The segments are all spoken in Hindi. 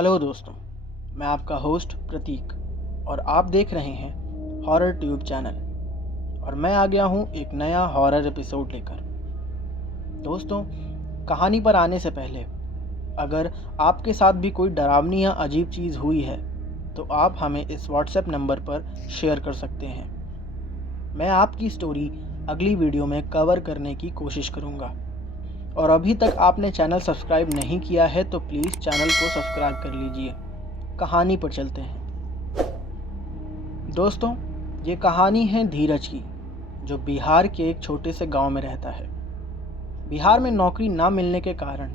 हेलो दोस्तों, मैं आपका होस्ट प्रतीक और आप देख रहे हैं हॉरर ट्यूब चैनल। और मैं आ गया हूँ एक नया हॉरर एपिसोड लेकर। दोस्तों, कहानी पर आने से पहले अगर आपके साथ भी कोई डरावनी या अजीब चीज़ हुई है तो आप हमें इस व्हाट्सएप नंबर पर शेयर कर सकते हैं। मैं आपकी स्टोरी अगली वीडियो में कवर करने की कोशिश करूँगा। और अभी तक आपने चैनल सब्सक्राइब नहीं किया है तो प्लीज़ चैनल को सब्सक्राइब कर लीजिए। कहानी पर चलते हैं। दोस्तों, ये कहानी है धीरज की, जो बिहार के एक छोटे से गांव में रहता है। बिहार में नौकरी ना मिलने के कारण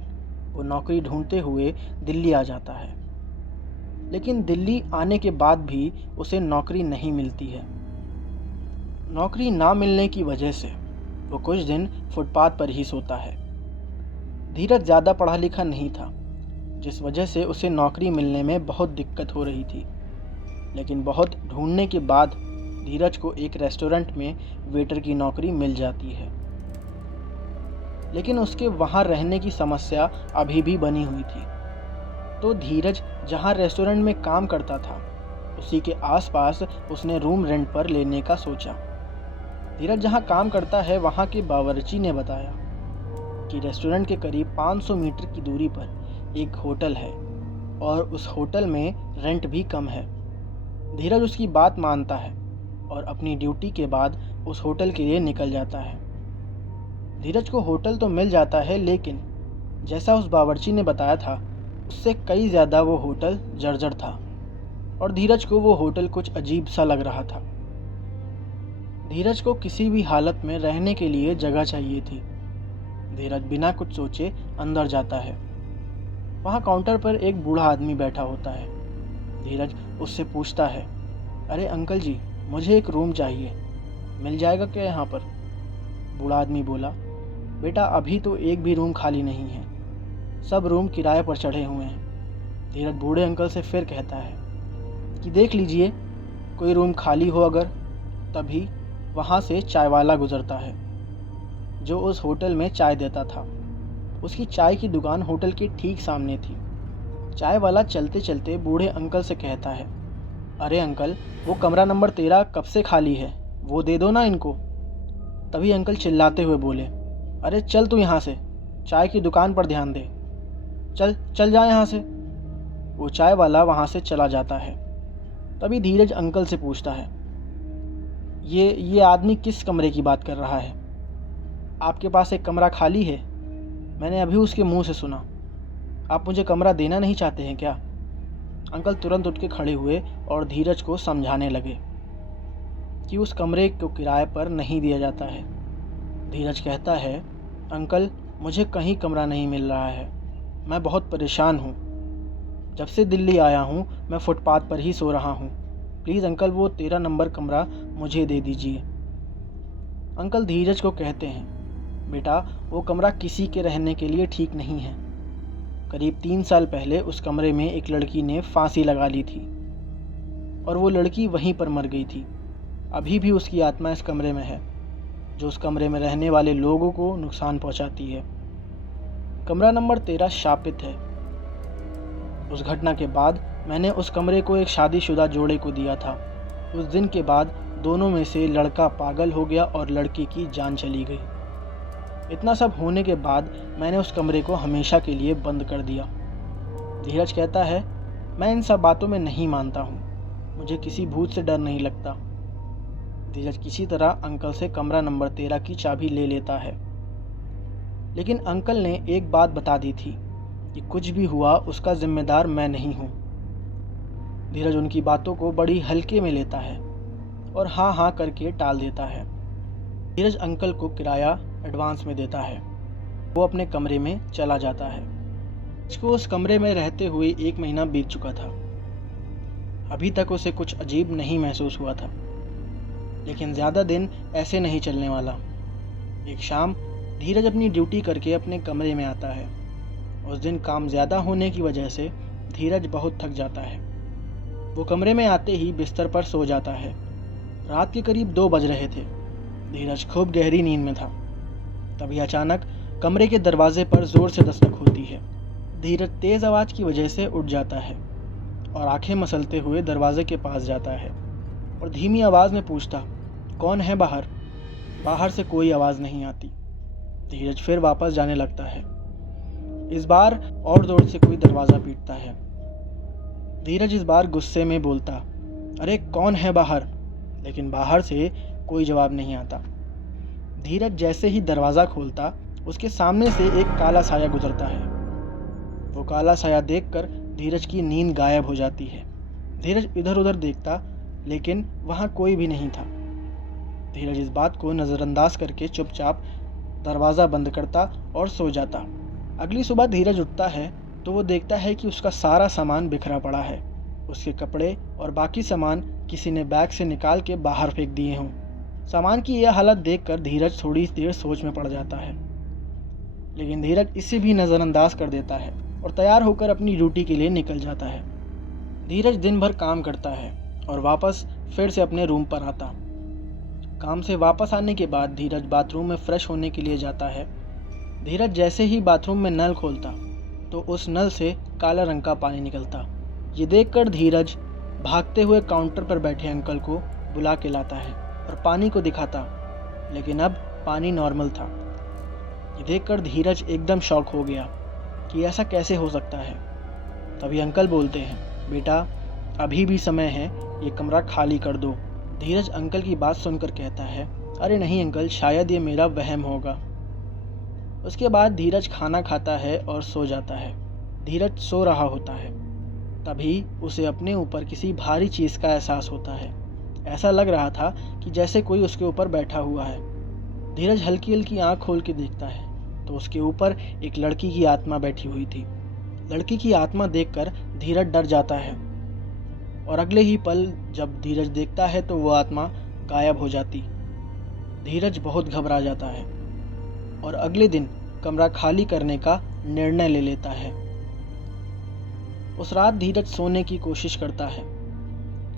वो नौकरी ढूंढते हुए दिल्ली आ जाता है। लेकिन दिल्ली आने के बाद भी उसे नौकरी नहीं मिलती है। नौकरी ना मिलने की वजह से वो कुछ दिन फुटपाथ पर ही सोता है। धीरज ज़्यादा पढ़ा लिखा नहीं था, जिस वजह से उसे नौकरी मिलने में बहुत दिक्कत हो रही थी। लेकिन बहुत ढूंढने के बाद धीरज को एक रेस्टोरेंट में वेटर की नौकरी मिल जाती है। लेकिन उसके वहाँ रहने की समस्या अभी भी बनी हुई थी। तो धीरज जहाँ रेस्टोरेंट में काम करता था उसी के आसपास उसने रूम रेंट पर लेने का सोचा। धीरज जहाँ काम करता है वहाँ के बावर्ची ने बताया कि रेस्टोरेंट के करीब 500 मीटर की दूरी पर एक होटल है और उस होटल में रेंट भी कम है। धीरज उसकी बात मानता है और अपनी ड्यूटी के बाद उस होटल के लिए निकल जाता है। धीरज को होटल तो मिल जाता है, लेकिन जैसा उस बावर्ची ने बताया था उससे कई ज़्यादा वो होटल जर्जर था और धीरज को वो होटल कुछ अजीब सा लग रहा था। धीरज को किसी भी हालत में रहने के लिए जगह चाहिए थी। धीरज बिना कुछ सोचे अंदर जाता है। वहाँ काउंटर पर एक बूढ़ा आदमी बैठा होता है। धीरज उससे पूछता है, अरे अंकल जी, मुझे एक रूम चाहिए, मिल जाएगा क्या यहाँ पर? बूढ़ा आदमी बोला, बेटा अभी तो एक भी रूम खाली नहीं है, सब रूम किराए पर चढ़े हुए हैं। धीरज बूढ़े अंकल से फिर कहता है कि देख लीजिए, कोई रूम खाली हो अगर। तभी वहाँ से चाय वाला गुजरता है जो उस होटल में चाय देता था। उसकी चाय की दुकान होटल के ठीक सामने थी। चाय वाला चलते चलते बूढ़े अंकल से कहता है, अरे अंकल, वो कमरा नंबर 13 कब से खाली है, वो दे दो ना इनको। तभी अंकल चिल्लाते हुए बोले, अरे चल तू यहाँ से, चाय की दुकान पर ध्यान दे, चल चल जा यहाँ से। वो चाय वाला वहाँ से चला जाता है। तभी धीरज अंकल से पूछता है, ये आदमी किस कमरे की बात कर रहा है? आपके पास एक कमरा खाली है, मैंने अभी उसके मुंह से सुना। आप मुझे कमरा देना नहीं चाहते हैं क्या? अंकल तुरंत उठ के खड़े हुए और धीरज को समझाने लगे कि उस कमरे को किराए पर नहीं दिया जाता है। धीरज कहता है, अंकल मुझे कहीं कमरा नहीं मिल रहा है, मैं बहुत परेशान हूँ। जब से दिल्ली आया हूँ मैं फुटपाथ पर ही सो रहा हूँ। प्लीज़ अंकल वो 13 नंबर कमरा मुझे दे दीजिए। अंकल धीरज को कहते हैं, बेटा वो कमरा किसी के रहने के लिए ठीक नहीं है। करीब 3 साल पहले उस कमरे में एक लड़की ने फांसी लगा ली थी और वो लड़की वहीं पर मर गई थी। अभी भी उसकी आत्मा इस कमरे में है, जो उस कमरे में रहने वाले लोगों को नुकसान पहुंचाती है। कमरा नंबर 13 शापित है। उस घटना के बाद मैंने उस कमरे को एक शादीशुदा जोड़े को दिया था। उस दिन के बाद दोनों में से लड़का पागल हो गया और लड़की की जान चली गई। इतना सब होने के बाद मैंने उस कमरे को हमेशा के लिए बंद कर दिया। धीरज कहता है, मैं इन सब बातों में नहीं मानता हूँ, मुझे किसी भूत से डर नहीं लगता। धीरज किसी तरह अंकल से कमरा नंबर 13 की चाबी ले लेता है। लेकिन अंकल ने एक बात बता दी थी कि कुछ भी हुआ उसका जिम्मेदार मैं नहीं हूँ। धीरज उनकी बातों को बड़ी हल्के में लेता है और हाँ हाँ करके टाल देता है। धीरज अंकल को किराया एडवांस में देता है। वो अपने कमरे में चला जाता है। उसको उस कमरे में रहते हुए 1 महीना बीत चुका था। अभी तक उसे कुछ अजीब नहीं महसूस हुआ था, लेकिन ज़्यादा दिन ऐसे नहीं चलने वाला। एक शाम धीरज अपनी ड्यूटी करके अपने कमरे में आता है। उस दिन काम ज़्यादा होने की वजह से धीरज बहुत थक जाता है। वो कमरे में आते ही बिस्तर पर सो जाता है। रात के करीब 2 बज रहे थे। धीरज खूब गहरी नींद में था। तभी अचानक कमरे के दरवाजे पर ज़ोर से दस्तक होती है। धीरज तेज़ आवाज़ की वजह से उठ जाता है और आंखें मसलते हुए दरवाजे के पास जाता है और धीमी आवाज़ में पूछता, कौन है बाहर? बाहर से कोई आवाज़ नहीं आती। धीरज फिर वापस जाने लगता है। इस बार और जोर से कोई दरवाज़ा पीटता है। धीरज इस बार गुस्से में बोलता, अरे कौन है बाहर? लेकिन बाहर से कोई जवाब नहीं आता। धीरज जैसे ही दरवाज़ा खोलता, उसके सामने से एक काला साया गुजरता है। वो काला साया देखकर धीरज की नींद गायब हो जाती है। धीरज इधर उधर देखता, लेकिन वहाँ कोई भी नहीं था। धीरज इस बात को नज़रअंदाज करके चुपचाप दरवाज़ा बंद करता और सो जाता। अगली सुबह धीरज उठता है तो वो देखता है कि उसका सारा सामान बिखरा पड़ा है। उसके कपड़े और बाकी सामान किसी ने बैग से निकाल के बाहर फेंक दिए हों। सामान की यह हालत देखकर धीरज थोड़ी देर सोच में पड़ जाता है, लेकिन धीरज इसे भी नज़रअंदाज कर देता है और तैयार होकर अपनी ड्यूटी के लिए निकल जाता है। धीरज दिन भर काम करता है और वापस फिर से अपने रूम पर आता। काम से वापस आने के बाद धीरज बाथरूम में फ्रेश होने के लिए जाता है। धीरज जैसे ही बाथरूम में नल खोलता तो उस नल से काला रंग का पानी निकलता। ये देखकर धीरज भागते हुए काउंटर पर बैठे अंकल को बुला के लाता है और पानी को दिखाता, लेकिन अब पानी नॉर्मल था। ये देखकर धीरज एकदम शॉक हो गया कि ऐसा कैसे हो सकता है। तभी अंकल बोलते हैं, बेटा अभी भी समय है, ये कमरा खाली कर दो। धीरज अंकल की बात सुनकर कहता है, अरे नहीं अंकल, शायद ये मेरा वहम होगा। उसके बाद धीरज खाना खाता है और सो जाता है। धीरज सो रहा होता है, तभी उसे अपने ऊपर किसी भारी चीज़ का एहसास होता है। ऐसा लग रहा था कि जैसे कोई उसके ऊपर बैठा हुआ है। धीरज हल्की हल्की आँख खोल के देखता है तो उसके ऊपर एक लड़की की आत्मा बैठी हुई थी। लड़की की आत्मा देखकर धीरज डर जाता है और अगले ही पल जब धीरज देखता है तो वो आत्मा गायब हो जाती। धीरज बहुत घबरा जाता है और अगले दिन कमरा खाली करने का निर्णय ले लेता है। उस रात धीरज सोने की कोशिश करता है,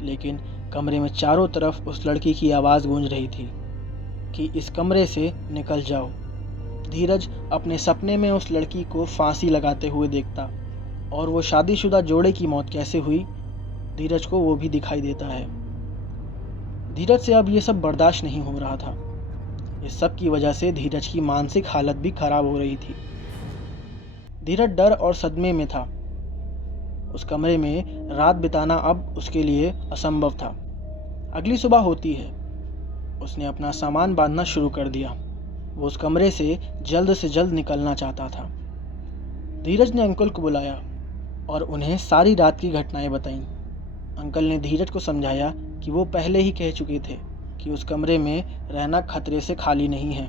लेकिन कमरे में चारों तरफ उस लड़की की आवाज़ गूंज रही थी कि इस कमरे से निकल जाओ। धीरज अपने सपने में उस लड़की को फांसी लगाते हुए देखता और वो शादीशुदा जोड़े की मौत कैसे हुई, धीरज को वो भी दिखाई देता है। धीरज से अब ये सब बर्दाश्त नहीं हो रहा था। इस सब की वजह से धीरज की मानसिक हालत भी खराब हो रही थी। धीरज डर और सदमे में था। उस कमरे में रात बिताना अब उसके लिए असंभव था। अगली सुबह होती है। उसने अपना सामान बांधना शुरू कर दिया। वो उस कमरे से जल्द निकलना चाहता था। धीरज ने अंकल को बुलाया और उन्हें सारी रात की घटनाएं बताईं। अंकल ने धीरज को समझाया कि वो पहले ही कह चुके थे कि उस कमरे में रहना खतरे से खाली नहीं है।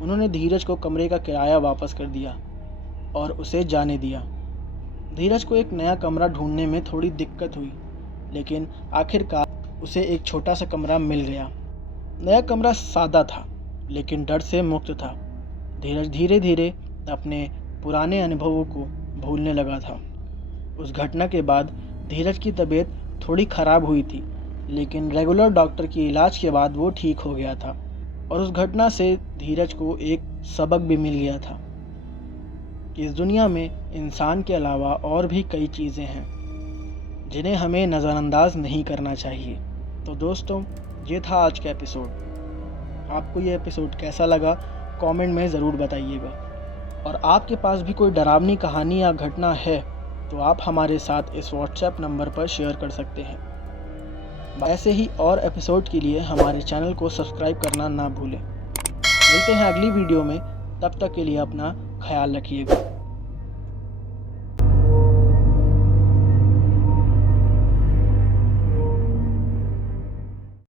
उन्होंने धीरज को कमरे का किराया वापस कर दिया और उसे जाने दिया। धीरज को एक नया कमरा ढूंढने में थोड़ी दिक्कत हुई, लेकिन आखिरकार उसे एक छोटा सा कमरा मिल गया। नया कमरा सादा था, लेकिन डर से मुक्त था। धीरज धीरे धीरे अपने पुराने अनुभवों को भूलने लगा था। उस घटना के बाद धीरज की तबीयत थोड़ी ख़राब हुई थी, लेकिन रेगुलर डॉक्टर के इलाज के बाद वो ठीक हो गया था। और उस घटना से धीरज को एक सबक भी मिल गया था कि इस दुनिया में इंसान के अलावा और भी कई चीज़ें हैं जिन्हें हमें नज़रअंदाज नहीं करना चाहिए। तो दोस्तों, ये था आज का एपिसोड। आपको ये एपिसोड कैसा लगा कमेंट में ज़रूर बताइएगा। और आपके पास भी कोई डरावनी कहानी या घटना है तो आप हमारे साथ इस व्हाट्सएप नंबर पर शेयर कर सकते हैं। ऐसे ही और एपिसोड के लिए हमारे चैनल को सब्सक्राइब करना ना भूलें। मिलते हैं अगली वीडियो में, तब तक के लिए अपना ख्याल रखिएगा।